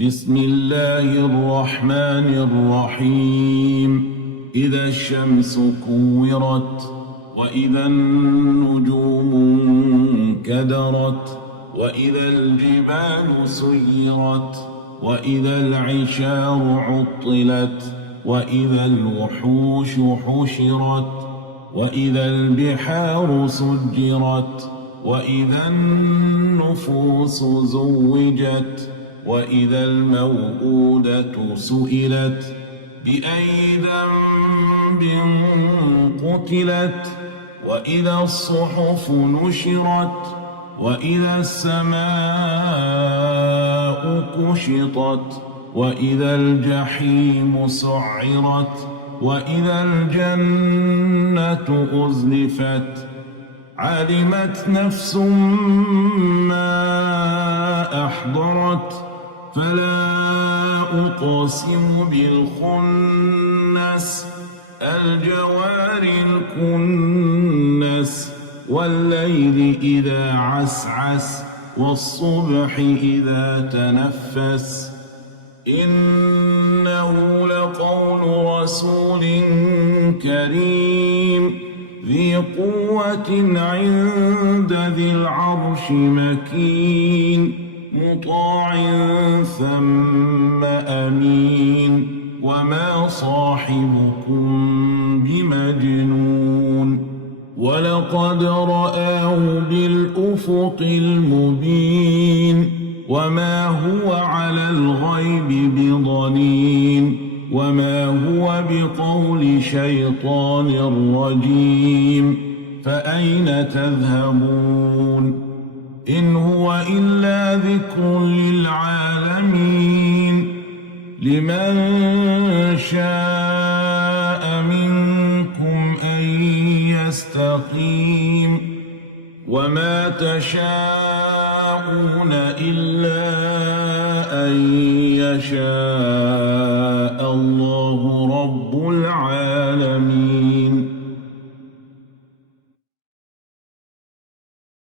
بسم الله الرحمن الرحيم إذا الشمس كورت وإذا النجوم انكدرت وإذا الجبال سيرت وإذا العشار عطلت وإذا الوحوش حشرت وإذا البحار سجرت وإذا النفوس زوجت وإذا الموءودة سئلت بأي ذنب قتلت وإذا الصحف نشرت وإذا السماء كشطت وإذا الجحيم سعرت وإذا الجنة أزلفت علمت نفس ما أحضرت فلا أقسم بالخنس الجوار الكنس والليل إذا عسعس والصبح إذا تنفس إنه لقول رسول كريم ذي قوة عند ذي العرش مكين مطاع ثم أمين وما صاحبكم بمجنون ولقد رآه بالأفق المبين وما هو على الغيب بضنين وما هو بقول شيطان رجيم فأين تذهبون إن هو إلا ذكر للعالمين لمن شاء منكم أن يستقيم وما تشاءون إلا أن يشاء